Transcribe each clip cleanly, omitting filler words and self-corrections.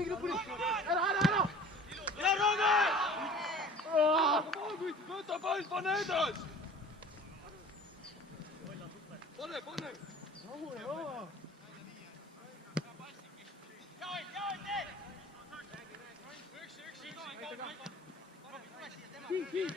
Ära! Ja Roger! Võta pall, pane edasi! Pane! Rahune, Rooma! Kiin!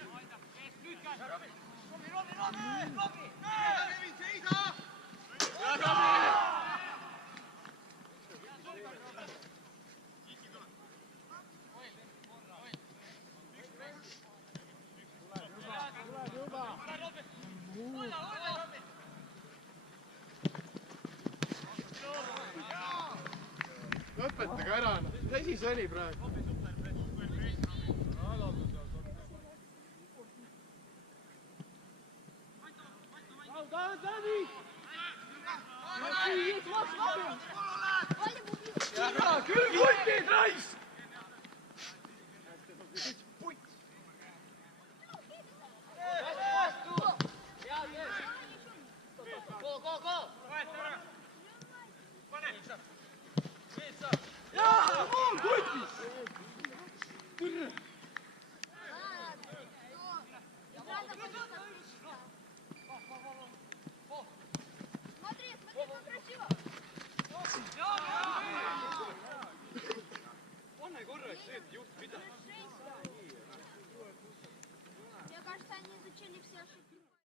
Lõpetage ära, tõsi see oli praegu. Küll putid, raisk! Pane korraks see, et juht mida. Мне кажется, они изучили все ошибки.